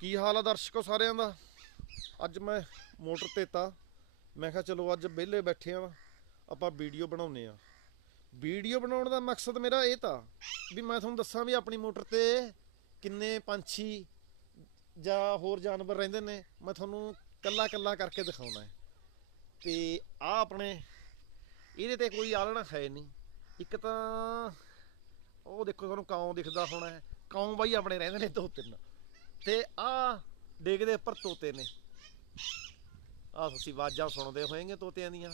ਕੀ ਹਾਲ ਆ ਦਰਸ਼ਕੋ ਸਾਰਿਆਂ ਦਾ? ਅੱਜ ਮੈਂ ਮੋਟਰ ਤੇ ਤਾ। ਮੈਂ ਕਿਹਾ ਚਲੋ ਅੱਜ ਵਿਹਲੇ ਬੈਠੇ ਆ ਆਪਾਂ ਵੀਡੀਓ ਬਣਾਉਨੇ ਆ। ਵੀਡੀਓ ਬਣਾਉਣ ਦਾ ਮਕਸਦ ਮੇਰਾ ਇਹ ਤਾਂ ਵੀ ਮੈਂ ਤੁਹਾਨੂੰ ਦੱਸਾਂ ਵੀ ਆਪਣੀ ਮੋਟਰ ਤੇ ਕਿੰਨੇ ਪੰਛੀ ਜਾਂ ਹੋਰ ਜਾਨਵਰ ਰਹਿੰਦੇ ਨੇ, ਮੈਂ ਤੁਹਾਨੂੰ ਕੱਲਾ ਕੱਲਾ ਕਰਕੇ ਦਿਖਾਉਣਾ ਹੈ। ਤੇ ਆ ਆਪਣੇ, ਇਹਦੇ ਤੇ ਕੋਈ ਆਲਣਾ ਹੈ ਨਹੀਂ। ਇੱਕ ਤਾਂ ਉਹ ਦੇਖੋ ਤੁਹਾਨੂੰ ਕਾਉਂ ਦਿਖਦਾ ਹੋਣਾ ਹੈ। ਕਾਉਂ ਬਾਈ ਆਪਣੇ ਰਹਿੰਦੇ ਨੇ ਦੋ ਤਿੰਨ। ਤੇ ਆ ਡੇਗ ਦੇ ਉੱਪਰ ਤੋਤੇ ਨੇ। ਆ ਤੁਸੀਂ ਆਵਾਜ਼ਾਂ ਸੁਣਦੇ ਹੋਏਗੇ ਤੋਤਿਆਂ ਦੀਆਂ।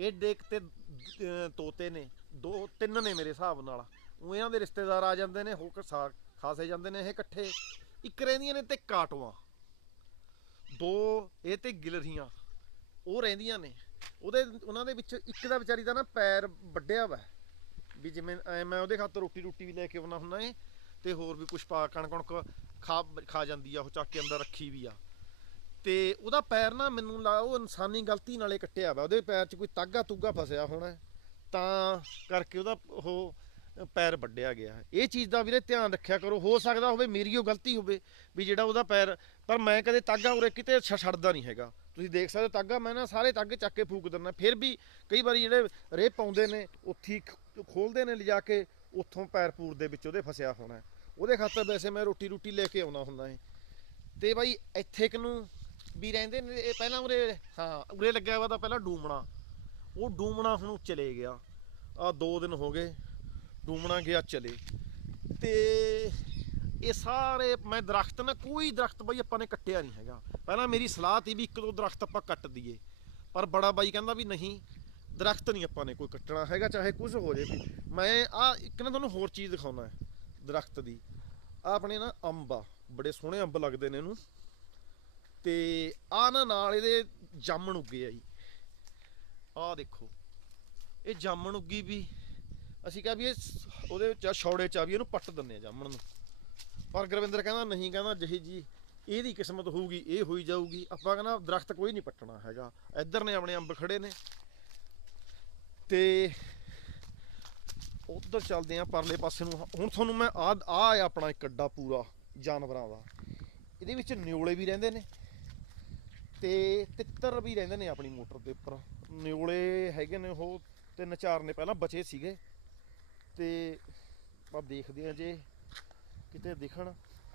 ਇਹ ਡੇਕ ਤੇ ਤੋਤੇ ਨੇ। ਦੋ, ਤਿੰਨ ਨੇ ਮੇਰੇ ਹਿਸਾਬ ਨਾਲ। ਉਹ ਇਹਨਾਂ ਦੇ ਰਿਸ਼ਤੇਦਾਰ ਆ ਜਾਂਦੇ ਨੇ ਹੋ ਕੇ ਖਾਸੇ ਜਾਂਦੇ ਨੇ ਇਹ ਇਕੱਠੇ। ਇੱਕ ਰਹਿੰਦੀਆਂ ਨੇ ਤੇ ਕਾਟਵਾ। ਦੋ ਇਹ ਤੇ ਗਿਲਰੀਆਂ। ਉਹ ਰਹਿੰਦੀਆਂ ਨੇ। ਉਹਦੇ, ਉਹਨਾਂ ਦੇ ਵਿੱਚ ਇੱਕ ਦਾ ਵਿਚਾਰੀ ਦਾ ਨਾ ਪੈਰ ਵੱਡਿਆ ਵਾ। ਵੀ ਜਿਵੇਂ ਮੈਂ ਉਹਦੇ ਖਾਤਰ ਰੋਟੀ ਰੋਟੀ ਵੀ ਲੈ ਕੇ ਆਉਣਾ ਹੁੰਦਾ ਏ, ਤੇ ਹੋਰ ਵੀ ਕੁਛ ਪਾ ਕਣਕ ਕਣਕ ਖਾ ਖਾ ਜਾਂਦੀ ਆ, ਉਹ ਚੱਕ ਕੇ ਅੰਦਰ ਰੱਖੀ ਵੀ ਆ। ਤੇ ਉਹਦਾ ਪੈਰ ਨਾ ਮੈਨੂੰ ਲਾ, ਉਹ ਇਨਸਾਨੀ ਗਲਤੀ ਨਾਲੇ ਕੱਟਿਆ ਵਾ। ਉਹਦੇ ਪੈਰ 'ਚ ਕੋਈ ਤਾਗਾ ਤੂਗਾ ਫਸਿਆ ਹੋਣਾ। ਤਾਂ ਕਰਕੇ ਉਹਦਾ ਉਹ ਪੈਰ ਵੱਢਿਆ ਗਿਆ। ਇਹ ਚੀਜ਼ ਦਾ ਵੀਰੇ ਧਿਆਨ ਰੱਖਿਆ ਕਰੋ। ਹੋ ਸਕਦਾ ਹੋਵੇ ਮੇਰੀ ਉਹ ਗਲਤੀ ਹੋਵੇ ਵੀ ਜਿਹੜਾ ਉਹਦਾ ਪੈਰ, ਪਰ ਮੈਂ ਕਦੇ ਤਾਗਾ ਉਰੇ ਕਿਤੇ ਛੱਡਦਾ ਨਹੀਂ ਹੈਗਾ। ਤੁਸੀਂ ਦੇਖ ਸਕਦੇ ਤਾਗਾ ਮੈਂ ਨਾ ਸਾਰੇ ਤਾਗੇ ਚੱਕ ਕੇ ਫੂਕ ਦਿੰਦਾ। ਫਿਰ ਵੀ ਕਈ ਵਾਰੀ ਜਿਹੜੇ ਰੇ ਪਾਉਂਦੇ ਨੇ, ਉੱਥੀ ਹੀ ਖੋਲਦੇ ਨੇ ਲਿਜਾ ਕੇ, ਉੱਥੋਂ ਪੈਰ ਪੂਰ ਦੇ ਵਿੱਚ ਉਹਦੇ ਫਸਿਆ ਹੋਣਾ। ਉਹਦੇ ਖਾਤਰ ਵੈਸੇ ਮੈਂ ਰੋਟੀ ਰੋਟੀ ਲੈ ਕੇ ਆਉਣਾ ਹੁੰਦਾ ਏ ਤੇ ਬਾਈ ਇੱਥੇ ਕਿ ਨੂੰ ਵੀ ਰਹਿੰਦੇ ਨੇ, ਇਹ ਪਹਿਲਾਂ ਉਰੇ, ਹਾਂ, ਉਰੇ ਲੱਗਿਆ ਵਾ ਤਾਂ ਪਹਿਲਾਂ ਡੂਮਣਾ। ਉਹ ਡੂਮਣਾ ਹੁਣ ਚਲੇ ਗਿਆ। ਆ ਦੋ ਦਿਨ ਹੋ ਗਏ, ਡੂਮਣਾ ਗਿਆ, ਚਲੇ। ਤੇ ਇਹ ਸਾਰੇ ਮੈਂ ਦਰਖਤ ਨਾ, ਕੋਈ ਦਰਖਤ ਬਾਈ ਆਪਾਂ ਨੇ ਕੱਟਿਆ ਨਹੀਂ ਹੈਗਾ। ਪਹਿਲਾਂ ਮੇਰੀ ਸਲਾਹ ਤੀ ਵੀ ਇੱਕ ਦੋ ਦਰਖਤ ਆਪਾਂ ਕੱਟ ਦਈਏ। ਪਰ ਬੜਾ ਬਾਈ ਕਹਿੰਦਾ ਵੀ ਨਹੀਂ, ਦਰਖਤ ਨਹੀਂ ਆਪਾਂ ਨੇ ਕੋਈ ਕੱਟਣਾ ਹੈਗਾ, ਚਾਹੇ ਕੁਝ ਹੋ ਜੇ ਵੀ। ਮੈਂ ਆ ਇੱਕ ਨਾ ਤੁਹਾਨੂੰ ਹੋਰ ਚੀਜ਼ ਦਿਖਾਉਣਾ ਹੈ। ਦਰਖਤ ਦੀ। ਆ ਆਪਣੇ ਨਾ ਅੰਬ ਆ, ਬੜੇ ਸੋਹਣੇ ਅੰਬ ਲੱਗਦੇ ਨੇ ਇਹਨੂੰ। ਤੇ ਆ ਨਾ ਨਾਲ ਇਹਦੇ ਜਾਮਣ ਉੱਗੇ ਆ ਜੀ। ਆ ਦੇਖੋ, ਇਹ ਜਾਮਣ ਉੱਗੀ ਵੀ, ਅਸੀਂ ਕਿਹਾ ਵੀ ਇਹ ਉਹਦੇ ਵਿੱਚ ਆ ਛੌੜੇ ਚ ਆ ਵੀ ਇਹਨੂੰ ਪੱਟ ਦਿੰਨੇ ਆ ਜਾਮਣ ਨੂੰ। ਪਰ ਗੁਰਵਿੰਦਰ ਕਹਿੰਦਾ, ਨਹੀਂ ਕਹਿੰਦਾ, ਜਹੀ ਜੀ, ਇਹਦੀ ਕਿਸਮਤ ਹੋਊਗੀ, ਇਹ ਹੋਈ ਜਾਊਗੀ। ਆਪਾਂ ਕਹਿੰਦਾ, ਦਰਖਤ ਕੋਈ ਨਹੀਂ ਪੱਟਣਾ ਹੈਗਾ। ਇੱਧਰ ਨੇ ਆਪਣੇ ਅੰਬ ਖੜੇ ਨੇ। ਤੇ ਉਧਰ ਚੱਲਦੇ ਆ ਪਰਲੇ ਪਾਸੇ ਨੂੰ। ਹੁਣ ਤੁਹਾਨੂੰ ਮੈਂ ਆ ਆ ਹੈ ਆਪਣਾ ਇੱਕ ਅੱਡਾ ਪੂਰਾ, ਜਾਨਵਰਾਂ ਦਾ। ਇਹਦੇ ਵਿੱਚ ਨਿਓਲੇ ਵੀ ਰਹਿੰਦੇ ਨੇ ਤੇ ਤਿੱਤਰ ਵੀ ਰਹਿੰਦੇ ਨੇ ਆਪਣੀ ਮੋਟਰ ਦੇ ਉੱਪਰ। ਨਿਓਲੇ ਹੈਗੇ ਨੇ, ਉਹ ਤਿੰਨ ਚਾਰ ਨੇ ਪਹਿਲਾਂ ਬਚੇ ਸੀਗੇ। ਤੇ ਆਪਾਂ ਦੇਖਦੇ ਆ ਜੇ ਕਿਤੇ ਦਿਖਣ,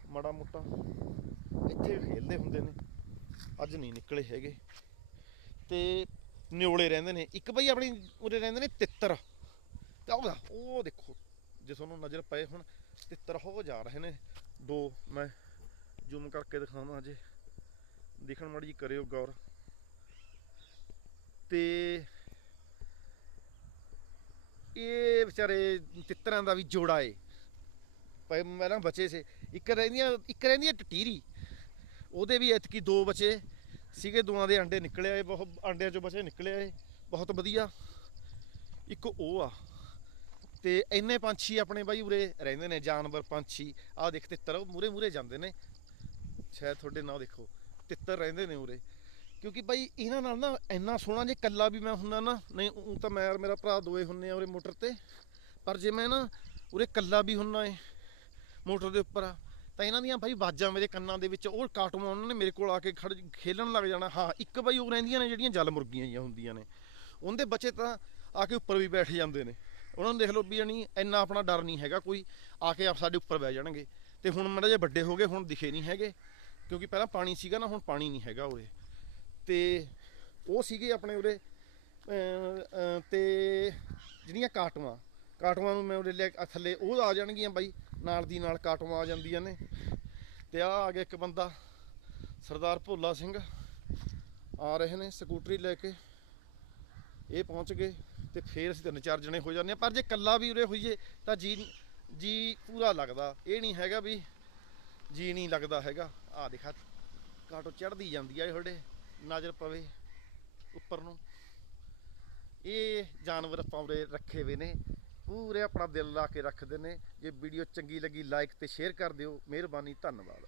ਮਾੜਾ ਮੋਟਾ। ਇੱਥੇ ਖੇਲਦੇ ਹੁੰਦੇ ਨੇ। ਅੱਜ ਨਹੀਂ ਨਿਕਲੇ ਹੈਗੇ। ਤੇ ਨਿਓਲੇ ਰਹਿੰਦੇ ਨੇ। ਇੱਕ ਬਈ ਆਪਣੀ ਉਰੇ ਰਹਿੰਦੇ ਨੇ ਤਿੱਤਰ। ਤੇ ਉਹ ਦੇਖੋ, ਜੇ ਤੁਹਾਨੂੰ ਨਜ਼ਰ ਪਏ ਹੁਣ ਤਿੱਤਰ ਹੋ ਜਾ ਰਹੇ ਨੇ। ਦੋ ਮੈਂ ਜ਼ੂਮ ਕਰਕੇ ਦਿਖਾਵਾਂ ਅਜੇ ਦਿਖਣ ਮਾੜੀ ਜੀ ਕਰਿਓ ਗੌਰ। ਤੇ ਇਹ ਵਿਚਾਰੇ ਤਿੱਤਰਾਂ ਦਾ ਵੀ ਜੋੜਾ ਏ। ਪਏ ਪਹਿਲਾਂ ਬਚੇ ਸੀ। ਇੱਕ ਰਹਿੰਦੀਆਂ ਇੱਕ ਰਹਿੰਦੀਆਂ ਟਟੀਰੀ। ਉਹਦੇ ਵੀ ਐਤਕੀ ਦੋ ਬਚੇ ਸੀਗੇ। ਦੋਆਂ ਦੇ ਅੰਡੇ ਨਿਕਲੇ ਆਏ, ਬਹੁਤ ਅੰਡਿਆਂ ਚੋਂ ਬਚੇ ਨਿਕਲੇ ਆਏ। ਬਹੁਤ ਵਧੀਆ। ਇੱਕ ਉਹ ਆ। ਤੇ ਇੰਨੇ ਪੰਛੀ ਆਪਣੇ ਬਾਈ ਉਰੇ ਰਹਿੰਦੇ ਨੇ ਜਾਨਵਰ ਪੰਛੀ। ਆਹ ਦੇਖ ਤਿੱਤਰ ਮੂਰੇ ਮੂਰੇ ਜਾਂਦੇ ਨੇ। ਸ਼ਾਇਦ ਤੁਹਾਡੇ ਨਾਲ ਦੇਖੋ ਤਿੱਤਰ ਰਹਿੰਦੇ ਨੇ ਉਰੇ। ਕਿਉਂਕਿ ਬਾਈ ਇਹਨਾਂ ਨਾਲ ਨਾ ਇੰਨਾ ਸੋਹਣਾ ਜੇ ਕੱਲਾ ਵੀ ਮੈਂ ਹੁੰਦਾ ਨਾ ਨਹੀਂ ਉਹ ਤਾਂ ਮੈਂ ਔਰ ਮੇਰਾ ਭਰਾ ਦੋਏ ਹੁੰਨੇ ਆ ਉਰੇ ਮੋਟਰ ਤੇ। ਪਰ ਜੇ ਮੈਂ ਨਾ ਉਰੇ ਕੱਲਾ ਵੀ ਹੁੰਨਾ ਏ ਮੋਟਰ ਦੇ ਉੱਪਰ ਆ, ਤਾਂ ਇਹਨਾਂ ਦੀਆਂ ਬਾਈ ਬਾਜਾਂ ਮੇਰੇ ਕੰਨਾਂ ਦੇ ਵਿੱਚ ਉਹ ਕਾਟੂਆਂ ਉਹਨਾਂ ਨੇ ਮੇਰੇ ਕੋਲ ਆ ਕੇ ਖੜ ਖੇਲਣ ਲੱਗ ਜਾਣਾ। ਹਾਂ ਇੱਕ ਬਾਈ ਉਹ ਰਹਿੰਦੀਆਂ ਨੇ ਜਿਹੜੀਆਂ ਜਲ ਮੁਰਗੀਆਂ ਜੀਆਂ ਹੁੰਦੀਆਂ ਨੇ। ਉਹਦੇ ਬੱਚੇ ਤਾਂ ਆ ਕੇ ਉੱਪਰ ਵੀ ਬੈਠ ਜਾਂਦੇ ਨੇ। ਉਹਨਾਂ ਨੂੰ ਦੇਖ ਲਓ ਵੀ ਜਾਨੀ ਇੰਨਾ ਆਪਣਾ ਡਰ ਨਹੀਂ ਹੈਗਾ ਕੋਈ ਆ ਕੇ ਆਪ ਸਾਡੇ ਉੱਪਰ ਬਹਿ ਜਾਣਗੇ। ਤੇ ਹੁਣ ਮਾੜੇ ਜੇ ਵੱਡੇ ਹੋ ਗਏ ਹੁਣ ਦਿਖੇ ਨਹੀਂ ਹੈਗੇ ਕਿਉਂਕਿ ਪਹਿਲਾਂ ਪਾਣੀ ਸੀਗਾ ਨਾ ਹੁਣ ਪਾਣੀ ਨਹੀਂ ਹੈਗਾ ਉਰੇ। ਤੇ ਉਹ ਸੀਗੇ ਆਪਣੇ ਉਰੇ ਅਮ, ਤੇ ਜਿਹੜੀਆਂ ਕਾਟੂਆਂ ਕਾਟੂਆਂ ਨੂੰ ਮੈਂ ਉਰੇ ਲੈ ਥੱਲੇ ਉਹ ਆ ਜਾਣਗੀਆਂ ਬਾਈ ਨਾਲ ਦੀ ਨਾਲ ਕਾਟੂਆਂ ਆ ਜਾਂਦੀਆਂ ਨੇ। ਤੇ ਆ ਆ ਗਿਆ ਇੱਕ ਬੰਦਾ ਸਰਦਾਰ ਭੋਲਾ ਸਿੰਘ ਆ ਰਹੇ ਨੇ ਸਕੂਟਰੀ ਲੈ ਕੇ। ਇਹ ਪਹੁੰਚ ਗਏ ਤੇ ਫੇਰ ਅਸੀਂ ਤਿੰਨ ਚਾਰ ਜਣੇ ਹੋ ਜਾਂਦੇ ਆ ਪਰ ਜੇ ਕੱਲਾ ਵੀ ਉਰੇ ਹੋਈਏ ਤਾਂ ਜੀ ਜੀ ਪੂਰਾ ਲੱਗਦਾ। ਇਹ ਨਹੀਂ ਹੈਗਾ ਵੀ ਜੀ ਨਹੀਂ ਲੱਗਦਾ ਹੈਗਾ। ਆ ਦੇਖਾ, ਕਾਟੋ ਚੜਦੀ ਜਾਂਦੀ ਆ ਤੁਹਾਡੇ, ਨਜ਼ਰ ਪਵੇ ਉੱਪਰ ਨੂੰ। ਇਹ ਜਾਨਵਰ ਆਪਾਂ ਉਰੇ ਰੱਖੇ ਹੋਏ ਨੇ। ਪੂਰੇ ਆਪਣਾ ਦਿਲ ਲਾ ਕੇ ਰੱਖਦੇ ਨੇ। ਜੇ ਵੀਡੀਓ ਚੰਗੀ ਲੱਗੀ ਲਾਈਕ ਤੇ ਸ਼ੇਅਰ ਕਰ ਦਿਓ। ਮਿਹਰਬਾਨੀ, ਧੰਨਵਾਦ।